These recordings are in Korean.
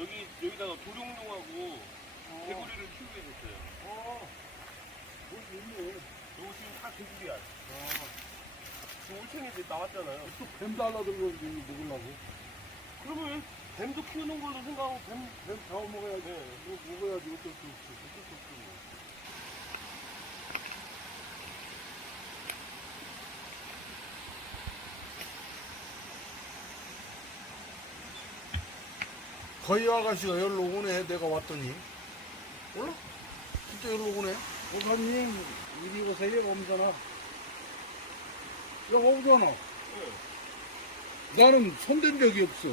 여기 여기다가 도룡뇽하고 개구리를 키우게 됐어요. 어. 뭐 있네. 이거 지금 다 개구리야. 지금 올챙이 이제 나왔잖아요. 또뱀 달라들고 이제 먹으려고. 그러면 뱀도 키우는 걸로 생각하고 뱀 뱀 잡아먹어야지. 뭐 먹어야지. 어쩔 수 없지. 어쩔 수 없지. 거의 아가씨가 여기로 오네. 내가 왔더니. 몰라? 진짜 여기로 오네. 고사님 이리 오세요 오잖아 야 오잖아 나는 손댄 적이 없어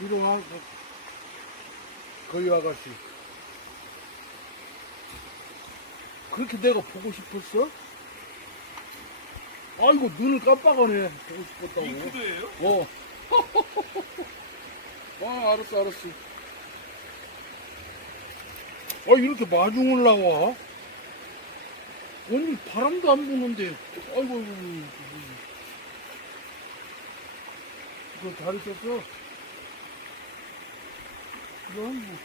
이리 와 거의 아가씨. 그렇게 내가 보고 싶었어? 아이고, 눈을 깜빡하네. 보고 싶었다고. 잉크드예요? 어. 아, 알았어, 알았어. 아, 이렇게 마중을 나와? 오늘 바람도 안 부는데. 아이고. 이거 잘 있었어? 그럼 뭐.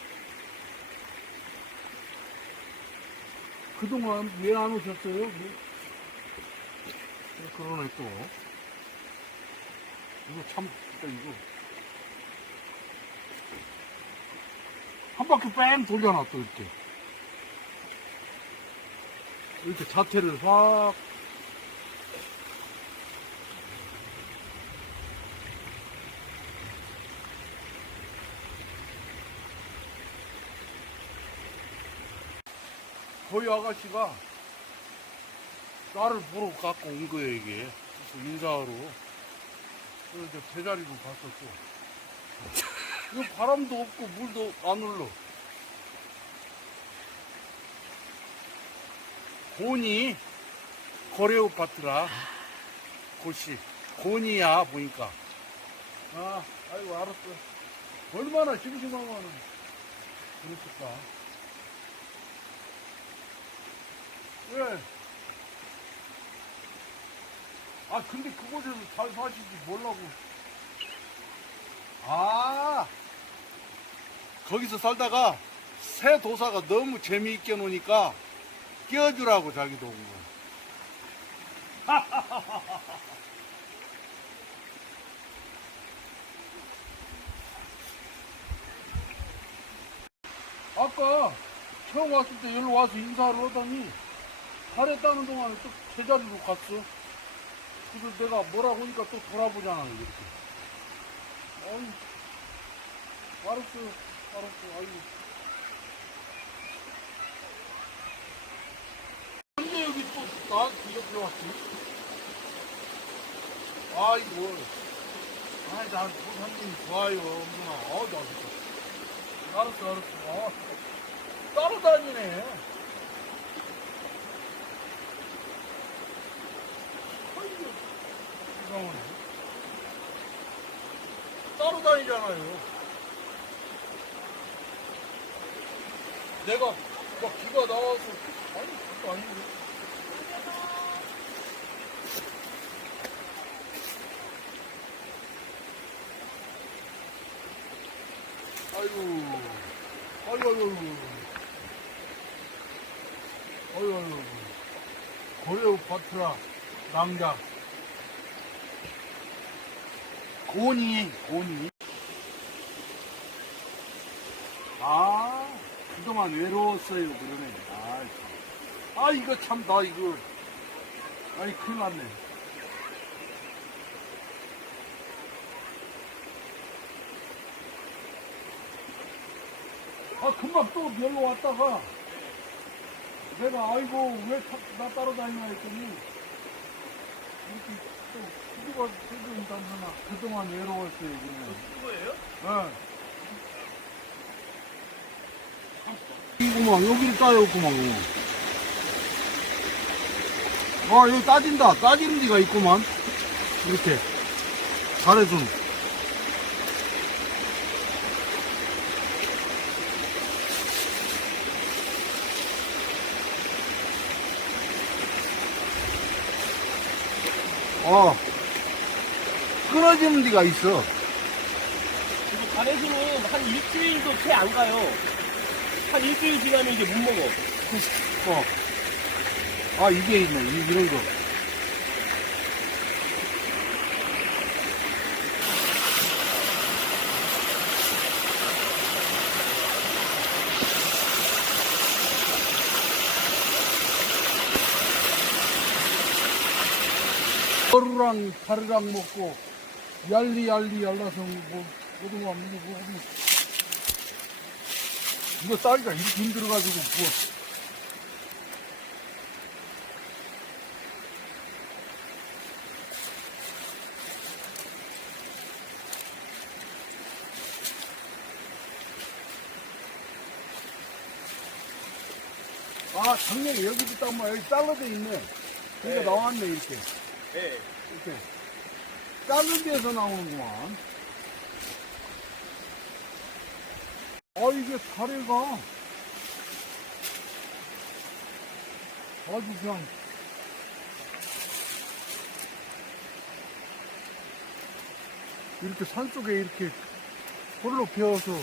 그동안 왜 안 오셨어요? 뭐. 그러네 또. 이거 참, 이거. 한 바퀴 뺑 돌려놔, 또 이렇게. 이렇게 자태를 확. 거의 아가씨가 나를 보러 갖고 온 거예요, 이게. 그래서 인사하러. 그래서 제자리로 갔었어. 이거 바람도 없고 물도 안 흘러. 고니 고레오파트라 곳이 고니야 보니까. 아, 아이고 알았어. 얼마나 심심하면은 그랬을까. 왜? 아 근데 그곳에서 잘 사시지 뭐라고. 아 거기서 살다가 새 도사가 너무 재미있게 노니까 끼워주라고 자기도 온 거야. 아까 처음 왔을 때 여기로 와서 인사를 하더니 잘했다는 동안에 또 제자리로 갔어. 그래서 내가 뭐라고 하니까 또 돌아보잖아, 이렇게. 어이, 알았어, 알았어, 아이고. 근데 여기 또, 나, 이렇게 왔지? 아이고. 아이, 난 부사님 좋아요, 엄마. 어, 나 진짜. 알았어, 알았어. 어, 따로 다니네. 아이고, 이상하네. 따로 다니잖아요. 내가 막 비가 나와서 아니 그거 아닌데. 아이고, 아이고, 아이고, 아이고, 아이고, 고려 파트라 낭자. 고니, 고니. 아, 그동안 외로웠어요, 그러네. 아, 참. 아, 이거 참, 나 이거. 아니, 큰일 났네. 아, 금방 또 별로 왔다가, 내가, 아이고, 왜 나 따라다니나 했더니, 이렇게 또, 수고가 해준 담수나, 그동안 외로웠어요, 그러네. 그거예요? 네. 이구만 여기를 따였구만 아 여기 따진다. 따지는 데가 있구만. 이렇게. 잘해준. 어 끊어지는 데가 있어. 이거 가 안에서는 한 일주일도 채 안 가요. 한 일주일 지나면 이제 못 먹어. 어. 아, 이게 있네. 이, 이런 거. 하루랑 하루랑 먹고 얄리 얄리 얄라서 뭐 이거 뭐 뭐. 이거 쌀이가 이렇게 힘들어가지고 뭐 아, 작년에 여기도 딱 뭐, 여기 잘라져 있네. 그러니까 네. 나왔네, 이렇게. 네. 이렇게. 자른 데서 나오는구만. 아, 이게 다리가. 아주 그냥. 이렇게 산 속에 이렇게 홀로 베어서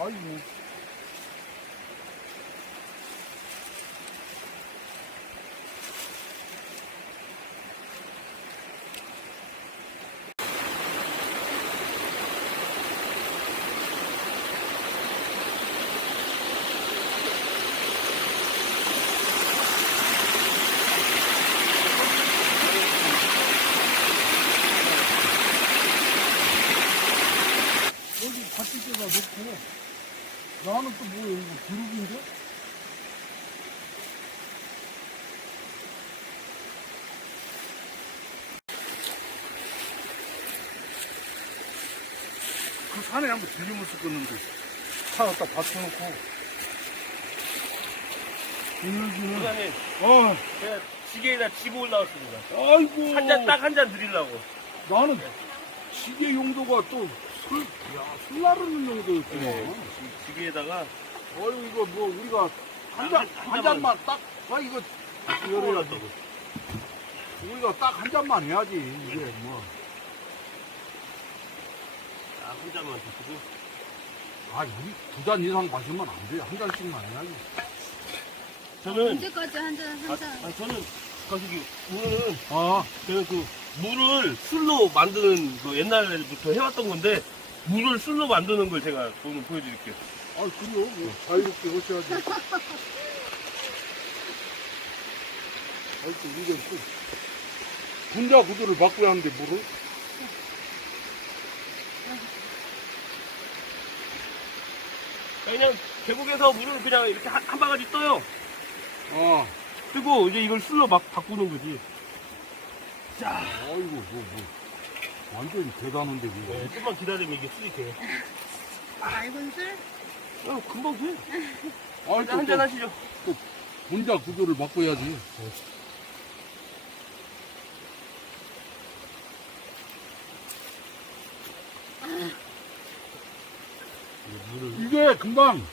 아이고 여기 바퀴대다 놓고 나는 또 뭐야 이거 그룹인데? 그 산에 한번 들리면서 껐는데 차 갖다 받쳐놓고 비늘비늘 부장님, 어 제가 지게에다 지고 올라왔습니다. 아이고 한 잔, 딱 한 잔 드리려고. 나는 시계 용도가 또 술, 야, 술 나르는 용도였구나 네. 지- 지게에다가 어이구 이거 뭐 우리가 한 잔 한- 잔만. 잔만 딱아 이거 열어야지 올랐다고. 우리가 딱 한 잔만 해야지 이게 뭐 아, 한 잔만 드시고. 아, 우리 두 잔 이상 마시면 안 돼. 한 잔씩만 해야지. 저는, 언제까지 한 잔, 아, 한 잔. 아, 저는, 거기, 오늘은 아, 저는 그 물을 술로 만드는 그 옛날부터 해왔던 건데 물을 술로 만드는 걸 제가 오늘 보여드릴게요. 아, 그래요. 뭐 자유롭게 하셔야지. 아이고, 이게 또 분자 구도를 바꿔야 하는데, 물을? 그냥 계곡에서 물을 그냥 이렇게 한, 한 바가지 떠요. 아, 그리고 이제 이걸 술로 막 바꾸는 거지. 아이고, 뭐, 뭐. 완전히 대단한데, 이거. 네, 좀만 기다리면 이게 술이 돼요. 맑은 술? 어, 금방 돼. 아이, 또, 한잔 또 하시죠. 분자 구도를 바꿔야지. 물을. 이게 금방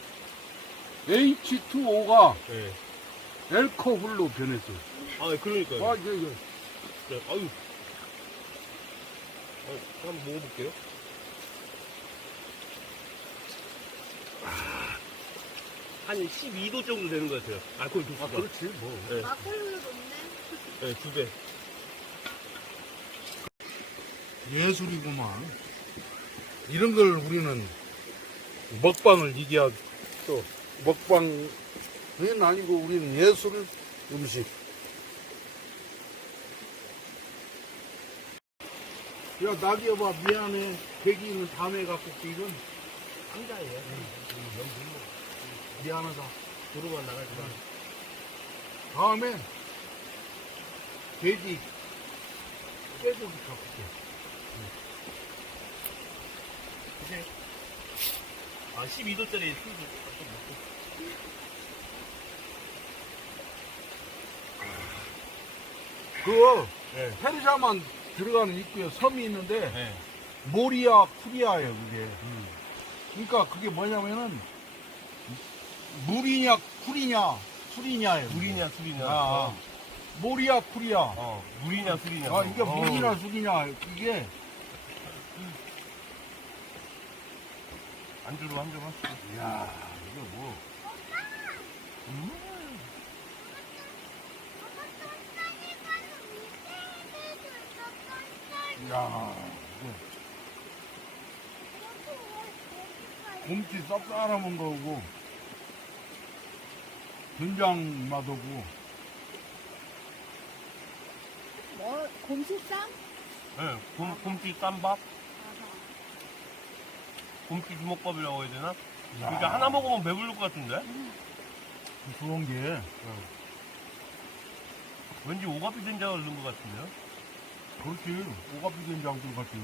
H2O가 네. 엘코홀로 변했어. 아, 그러니까요. 아, 이게, 이게. 네, 아유. 어, 한번 먹어볼게요. 아, 한 12도 정도 되는 것 같아요. 알코올 도수가. 아, 그렇지, 뭐. 네, 막걸리도 좋네. 네, 두 배. 예술이구만. 이런 걸 우리는 먹방을 이겨야 또 먹방은 아니고 우리는 예술 음식. 야, 나기여봐, 미안해. 대기는 다음에 갖고 이건. 상자예요. 미안하다. 도로만 나가지 마. 다음에 돼지 깨고기 갖고 올게. 아, 12도짜리 술도 좀 먹고. 그거 네. 페르샤만 들어가는 입구에 섬이 있는데 네. 모리아 쿠리아예요 그게 그러니까 그게 뭐냐면은 물이냐 쿨이냐 술이냐예요. 물이냐 술이냐. 아, 아. 어. 물이야 쿨이야. 어, 물이냐 술이냐. 아 이게 어. 물이냐 술이냐 이게 안주로 한점 하시고. 야 이게 뭐 야, 이거 곰치 쌉싸름한 거고 된장 맛오고 뭐 곰실쌈? 네, 곰, 곰치 쌈밥? 곰치 주먹밥이라고 해야 되나? 그러니까 하나 먹으면 배부를 것 같은데? 그런 게 왠지 오가피 된장을 넣은 것 같은데요? 그렇지 오가피 된장 들어갔지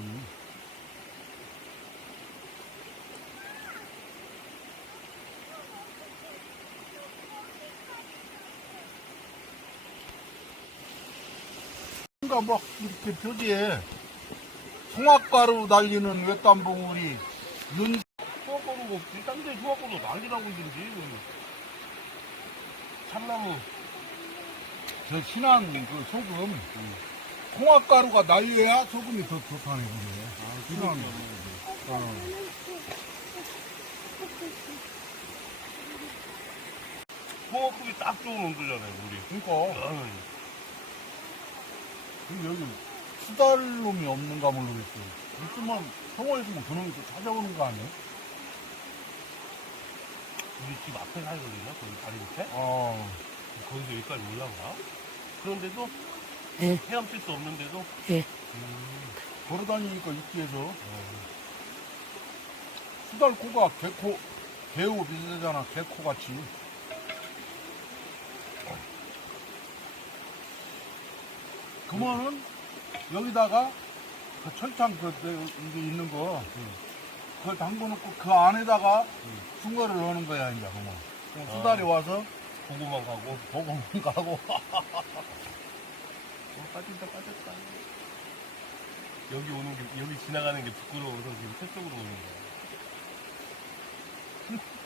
그러니까 막 이렇게 표지에 송악가루 달리는 외딴봉우리 눈 수학과도 뭐, 딴데 수학과도 난리라고 있는지. 참나무. 저 신한 그 소금 송악가루가 날려야 소금이 더 좋다네 그게 아, 신한 어. 수학급이 딱 좋은 온도잖아요, 우리. 그러니까 나는. 근데 여기 수달 놈이 없는가 모르겠어 이쯤만 성화에 있으면 그놈이 또 찾아오는 거 아니야? 우리 집 앞에 살거든요, 거기 다리 밑에. 어 거기서 여기까지 올라가. 그런데도 예. 헤엄칠 수 없는데도 예. 음, 걸어다니니까 입기에서 어, 수달코가 개코 개우 비슷하잖아 개코 같이 그러면은 여기다가 그 철창 그 내- 이게 있는 거 그걸 담궈놓고 그 안에다가 숭어를 넣는 거야 이제 그러면 그럼 아. 수달이 와서 보고만 가고. 보고만 가고 어, 빠진다, 빠졌다. 여기 오는 게, 여기 지나가는 게 부끄러워서 지금 저쪽으로 오는 거야.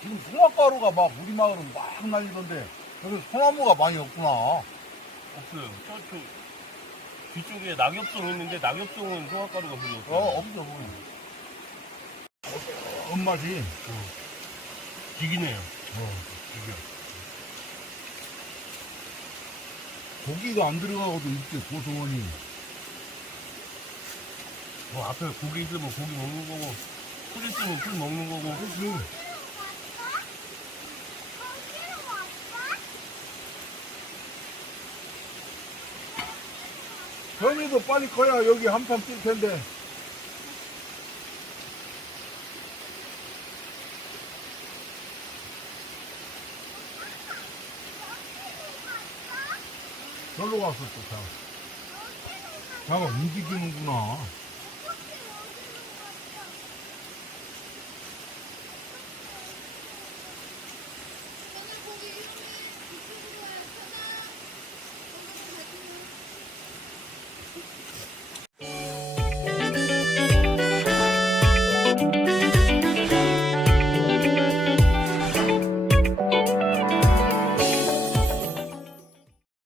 지금 송화가루가 막 우리 마을은 막 날리던데 여기 소나무가 많이 없구나 없어요. 저, 저, 뒤쪽에 낙엽송 있는데 낙엽송은 송화가루가 별로 없어요. 어 없어 엄맛이 기긴 해요. 어, 이게. 고기가 안 들어가고도 이렇게 고소하니. 뭐 앞에 고기 있으면 고기 먹는 거고, 풀 있으면 풀 먹는 거고. 그렇지. 현이도 빨리 커야 여기 한판 뛸 텐데. 절로 갔었어, 자. 자가 움직이는구나.